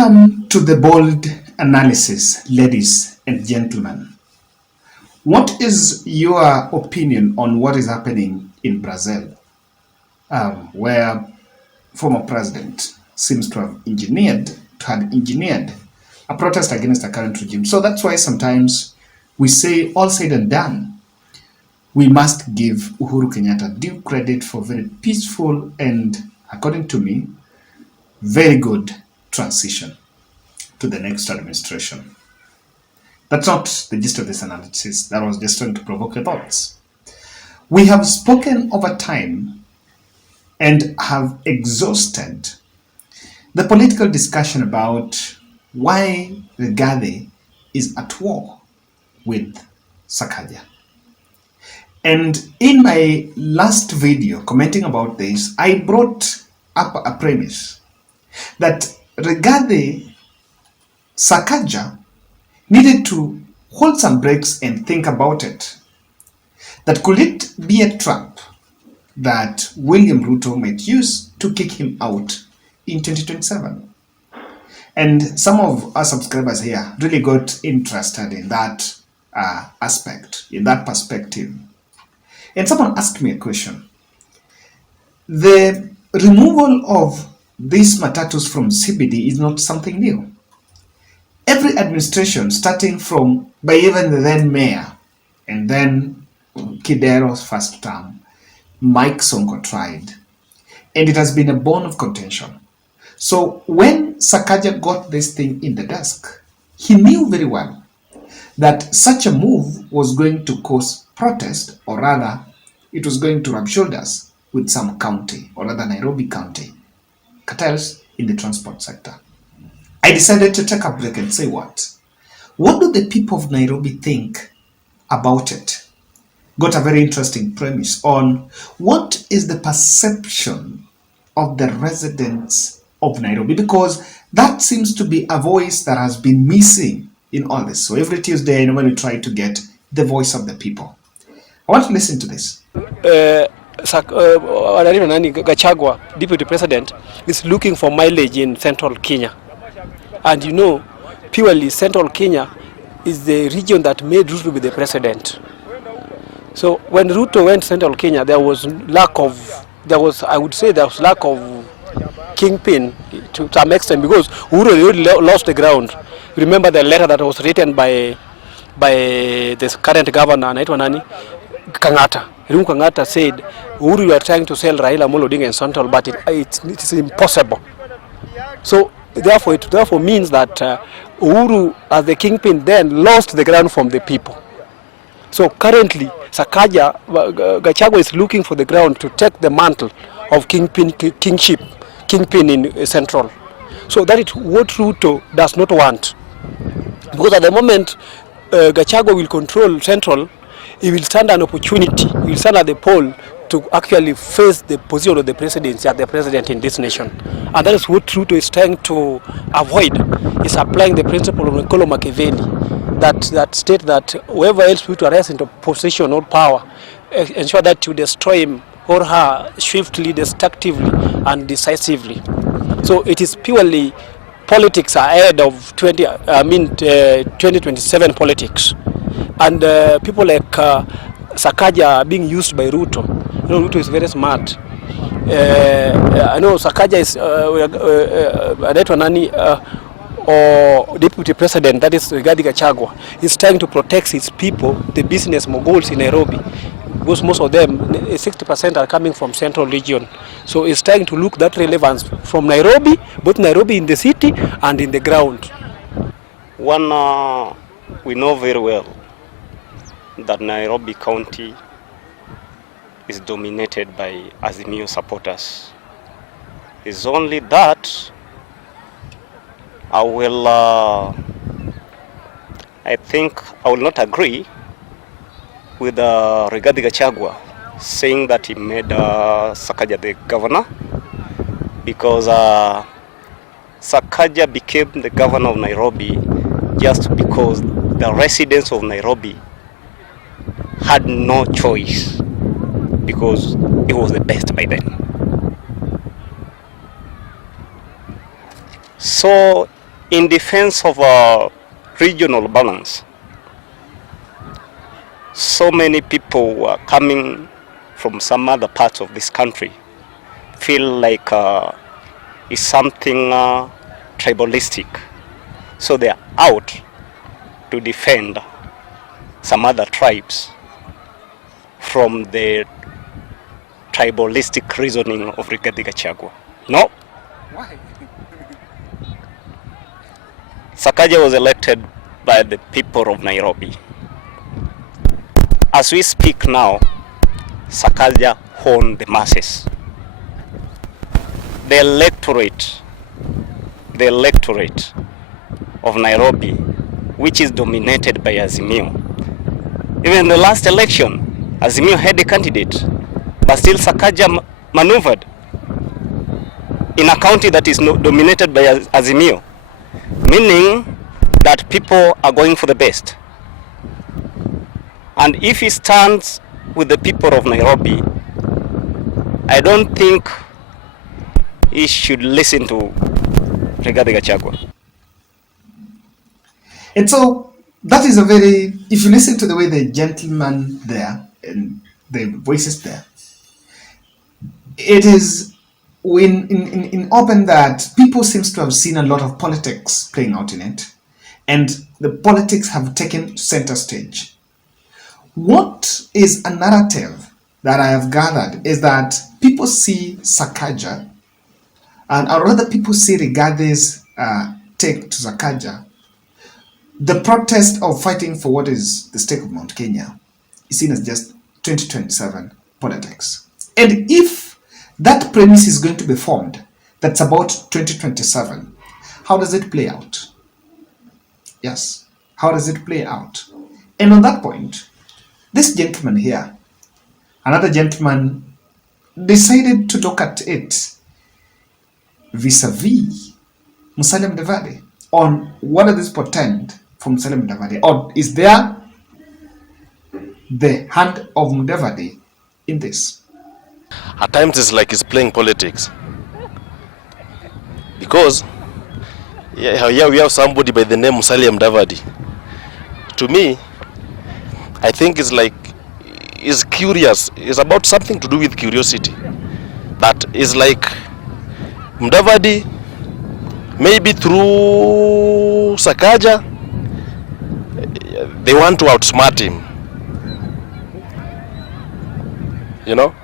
Welcome to the bold analysis, ladies and gentlemen. What is your opinion on what is happening in Brazil, where former president seems to have engineered a protest against the current regime? So that's why sometimes we say, all said and done, we must give Uhuru Kenyatta due credit for very peaceful and, according to me, very good transition to the next administration. That's not the gist of this analysis. That was just trying to provoke your thoughts. We have spoken over time and have exhausted the political discussion about why Rigathi is at war with Sakaja. And in my last video commenting about this, I brought up a premise that Rigathi Sakaja needed to hold some breaks and think about it. That could it be a trap that William Ruto might use to kick him out in 2027? And some of our subscribers here really got interested in that aspect, in that perspective. And someone asked me a question. The removal of these matatus from CBD is not something new. Every administration, starting from by even the then mayor and then Kidero's first term, Mike Sonko tried, and it has been a bone of contention. So when Sakaja got this thing in the desk, he knew very well that such a move was going to cause protest, or rather, it was going to rub shoulders with some county, or rather Nairobi County, cartels in the transport sector. I decided to take a break and say what? What do the people of Nairobi think about it? Got a very interesting premise on what is the perception of the residents of Nairobi, because that seems to be a voice that has been missing in all this. So every Tuesday, I normally try to get the voice of the people. I want to listen to this. Gachagua, deputy president, is looking for mileage in central Kenya. And you know, purely central Kenya is the region that made Ruto be the president. So when Ruto went central Kenya, there was lack of kingpin to some extent, because Uhuru already lost the ground. Remember the letter that was written by the current governor, Kangata. Kangata said, Uhuru, you are trying to sell Raila Odinga in central, but it's impossible. So therefore, it means that Uhuru, as the kingpin, then lost the ground from the people. So currently, Gachagua is looking for the ground to take the mantle of kingpin in central. So that is what Ruto does not want. Because at the moment, Gachagua will control central, he will stand an opportunity, he will stand at the pole to actually face the position of the presidency as the president in this nation. And that is what Ruto is trying to avoid, is applying the principle of Niccolo Machiavelli, that state that whoever else who to arrest into position or power, ensure that you destroy him or her swiftly, destructively, and decisively. So it is purely politics ahead of 2027 politics. And people like Sakaja are being used by Ruto. You know, Ruto is very smart. I know Sakaja is or deputy president, that is Rigathi Gachagua, is trying to protect his people, the business moguls in Nairobi, because most of them, 60% are coming from central region. So he's trying to look that relevance from Nairobi, both Nairobi in the city and in the ground. One, we know very well that Nairobi County is dominated by Azimio supporters. It's only that I think I will not agree with Rigathi Gachagua saying that he made Sakaja the governor, because Sakaja became the governor of Nairobi just because the residents of Nairobi had no choice, because it was the best by then. So in defense of our regional balance. So many people who are coming from some other parts of this country feel like it's something tribalistic. So they are out to defend some other tribes from the tribalistic reasoning of Rigathi Gachagua. No. Why? Sakaja was elected by the people of Nairobi. As we speak now, Sakaja owns the masses. The electorate of Nairobi, which is dominated by Azimio. Even in the last election, Azimio had a candidate, but still Sakaja maneuvered in a county that is dominated by Azimio, meaning that people are going for the best. And if he stands with the people of Nairobi, I don't think he should listen to Rigathi Gachagua. And so that is a very, if you listen to the way the gentleman there and the voices there, it is in open that people seems to have seen a lot of politics playing out in it, and the politics have taken center stage. What is a narrative that I have gathered is that people see Sakaja, or rather people see Rigathi's take to Sakaja, the protest of fighting for what is the stake of Mount Kenya is seen as just 2027 politics. And if that premise is going to be formed, that's about 2027, how does it play out? Yes, how does it play out? And on that point, this gentleman here, another gentleman, decided to look at it vis-a-vis Musalia Mudavadi on what does this portend from Musalia Mudavadi, or is there the hand of Mudavadi in this? At times it's like he's playing politics, because here we have somebody by the name Musalia Mudavadi. To me, I think it's like he's curious. It's about something to do with curiosity. That is like Mudavadi, maybe through Sakaja, they want to outsmart him. You know,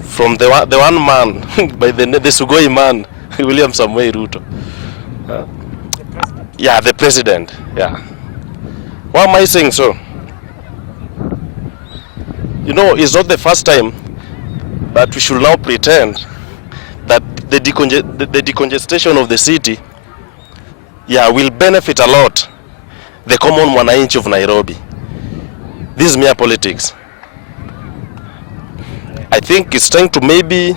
from the one man by the Sugoi man, William Samoei Ruto. Yeah, the president. Yeah. Why am I saying so? You know, it's not the first time that we should now pretend that the decongestion of the city, yeah, will benefit a lot the common mwananchi of Nairobi. This is mere politics. I think it's time to maybe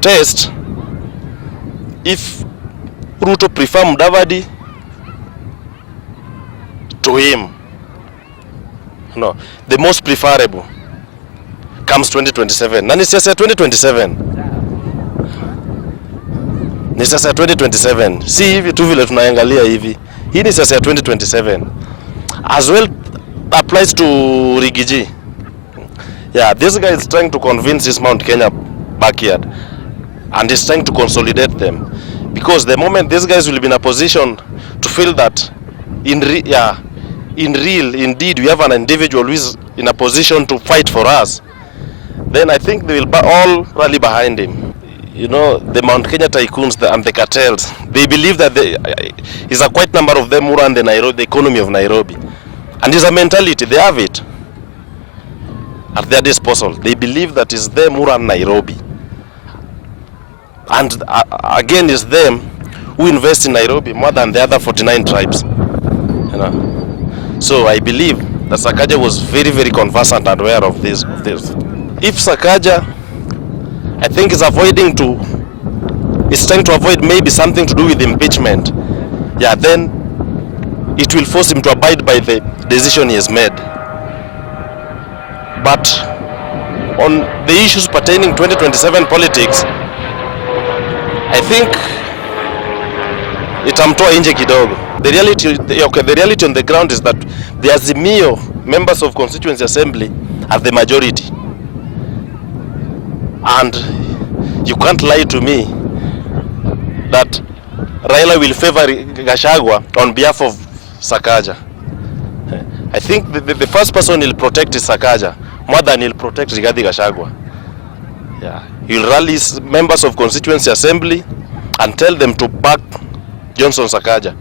test if Ruto prefer Mudavadi to him. No, the most preferable comes 2027. Na ni siasa ya 2027. Ni siasa ya 2027. Si hivi tu vile tunaangalia hivi. Hii ni siasa ya 2027. As well applies to Rigiji. Yeah, this guy is trying to convince his Mount Kenya backyard, and he's trying to consolidate them, because the moment these guys will be in a position to feel that indeed we have an individual who is in a position to fight for us, then I think they will all rally behind him. You know, the Mount Kenya tycoons and the cartels, they believe that is a quite number of them who run the economy of Nairobi, and it's a mentality, they have it at their disposal. They believe that it's them who run Nairobi, and again it's them who invest in Nairobi more than the other 49 tribes. You know, so I believe that Sakaja was very, very conversant and aware of this. If Sakaja, I think, is trying to avoid maybe something to do with impeachment, yeah, then it will force him to abide by the decision he has made. But on the issues pertaining 2027 politics, I think itamtoa nje kidogo. The reality on the ground is that the Azimio members of Constituency Assembly are the majority. And you can't lie to me that Raila will favor Gachagua on behalf of Sakaja. I think the first person he'll protect is Sakaja more than he'll protect Rigathi Gachagua. Yeah. He'll rally members of Constituency Assembly and tell them to back Johnson Sakaja.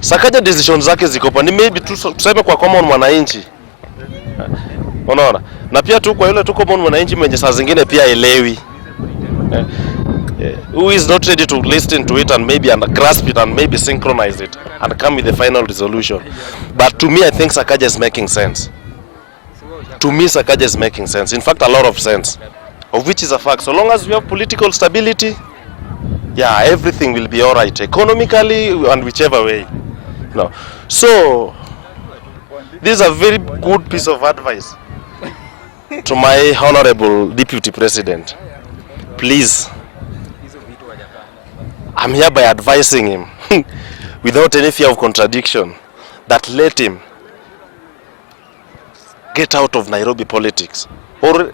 Sakaja decisions zake ziko pa ni maybe tuseme kwa common mwananchi. Unaona? Na pia tu kwa yule tu common mwananchi mwenye saa zingine pia elewi. Who is not ready to listen to it and maybe grasp it and maybe synchronize it and come with the final resolution. But to me, I think Sakaja is making sense. To me, Sakaja is making sense. In fact, a lot of sense. Of which is a fact. So long as we have political stability, yeah, everything will be all right, economically and whichever way. No. So, this is a very good piece of advice to my honorable Deputy President. Please, I'm hereby advising him, without any fear of contradiction, that let him get out of Nairobi politics or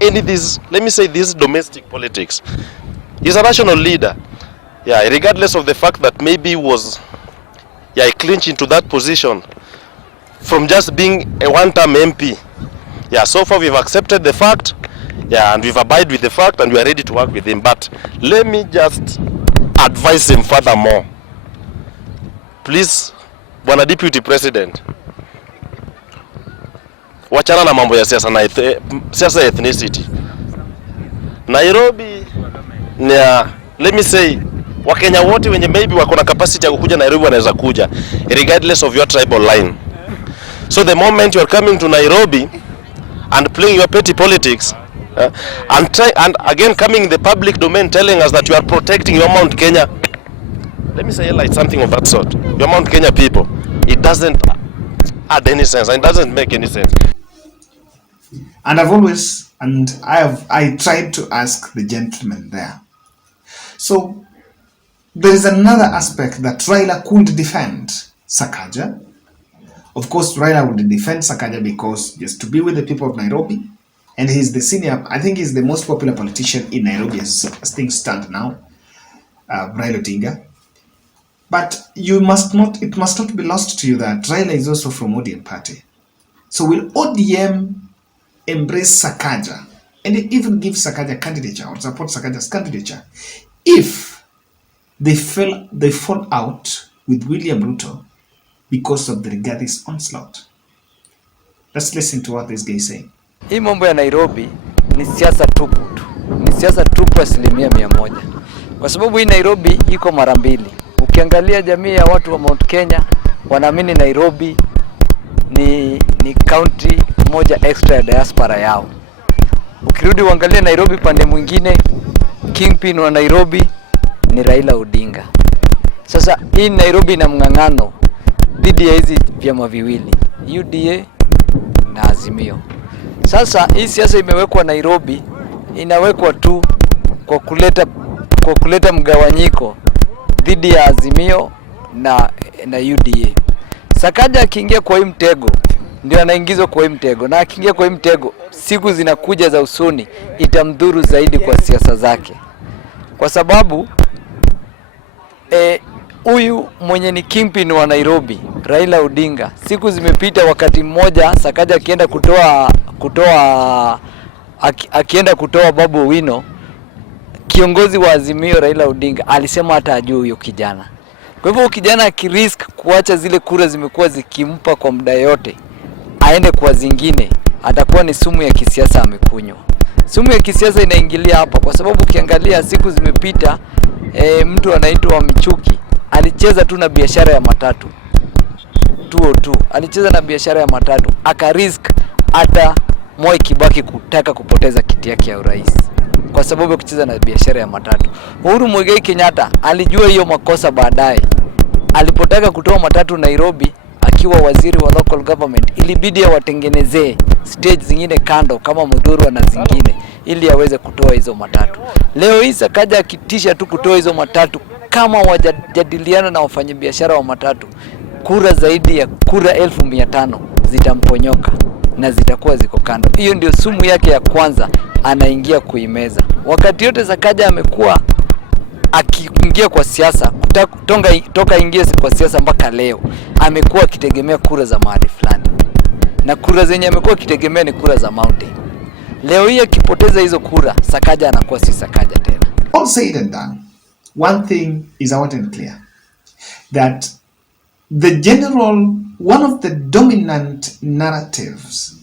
any this, let me say, this domestic politics. He's a national leader, yeah, regardless of the fact that maybe he was, yeah, clinched into that position from just being a one-term MP. Yeah, so far we've accepted the fact, yeah, and we've abided with the fact, and we are ready to work with him. But let me just advise him furthermore. Please, Bwana Deputy President, wachana na mambo ya siasa na siasa ya ethnicity. Nairobi ni, let me say, Wakenya wote wenye maybe wako na capacity ya kukuja Nairobi wanaweza kuja, regardless of your tribal line. So the moment you are coming to Nairobi and playing your petty politics, and again coming in the public domain telling us that you are protecting your Mount Kenya, let me say like something of that sort, your Mount Kenya people, it doesn't add any sense, and it doesn't make any sense. And I tried to ask the gentleman there. So there is another aspect that Raila could defend Sakaja. Of course, Raila would defend Sakaja because just to be with the people of Nairobi, and he's the senior, I think he's the most popular politician in Nairobi as things stand now, Raila Odinga. But it must not be lost to you that Raila is also from ODM party. So will ODM embrace Sakaja and even give Sakaja candidature or support Sakaja's candidature if they fall out with William Ruto because of the Rigathi's onslaught? Let's listen to what this guy is saying. Hii mambo ya Nairobi ni siasa tupu tu. Ni siasa tupu 100%. Kwa sababu hii Nairobi iko mara mbili. Ukiangalia jamii ya watu wa Mount Kenya wanaamini Nairobi ni county moja extra ya diaspora yao. Ukirudi uangalie Nairobi pande mwingine, kingpin wa Nairobi ni Raila Odinga. Sasa hii Nairobi ina mng'ang'ano dhidi ya hizi vyama viwili, UDA na Azimio. Sasa hii siasa imewekwa Nairobi, inawekwa tu kwa kuleta mgawanyiko dhidi ya Azimio na UDA. Sakaja akiingia kwa hii mtego, ndio anaingizwa kwa hii mtego, na akiingia kwa hii mtego, siku zinakuja za usoni itamdhuru zaidi kwa siasa zake. Kwa sababu huyu mwenye ni kingpin wa Nairobi, Raila Odinga, siku zimepita, wakati mmoja Sakaja akienda kutoa Babu Owino, kiongozi wa Azimio Raila Odinga alisema hata ajue huyo kijana. Kwa hivyo kijana akirisk kuacha zile kura zimekuwa zikimpa kwa muda yote, aende kwa zingine, atakuwa ni sumu ya kisiasa amekunywa. Sumu ya kisiasa inaingilia hapa kwa sababu ukiangalia siku zimepita, mtu anaitwa Michuki alicheza tu na biashara ya matatu. 202 alicheza na biashara ya matatu, akarisk hata Moi Kibaki kutaka kupoteza kiti yake ya urais kwa sababu ya kucheza na biashara ya matatu. Uhuru Muigai Kenyatta alijua hiyo makosa baadaye. Alipotaka kutoa matatu Nairobi akiwa waziri wa local government, ilibidi awatengenezee stage zingine kando kama Mudhurwa na zingine ili aweze kutoa hizo matatu. Leo hii Sakaja akitisha tu kutoa hizo matatu kama wajadiliana na wafanyabiashara wa matatu, kura zaidi ya kura 1500 zitamponyoka na zitakuwa ziko kando. Hiyo ndio sumu yake ya kwanza, anaingia kuimeza. Wakati yote Sakaja amekuwa akiingia kwa siasa, toka ingie kwa siasa mpaka leo, amekuwa akitegemea kura za mahali fulani, na kura zenye amekuwa akitegemea ni kura za mountain. Leo hii akipoteza hizo kura, Sakaja anakuwa si Sakaja tena. All said and done, one thing is out and clear, that one of the dominant narratives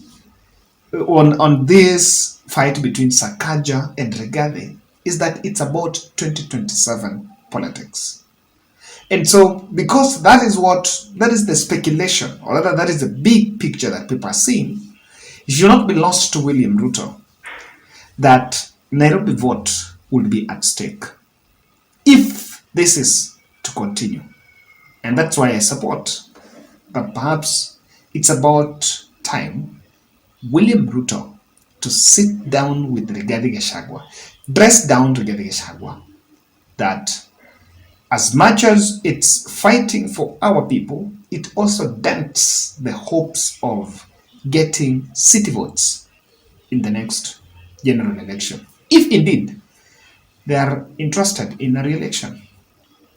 on this fight between Sakaja and Rigathi is that it's about 2027 politics. And so, because that is the speculation, or rather that is the big picture that people are seeing, it should not be lost to William Ruto that Nairobi vote will be at stake if this is to continue. And that's why I support that perhaps it's about time William Ruto to sit down with Rigathi Gachagua, dress down Rigathi Gachagua, that as much as it's fighting for our people, it also dents the hopes of getting city votes in the next general election, if indeed they are interested in a re-election.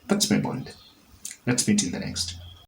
That's my point. Let's meet in the next.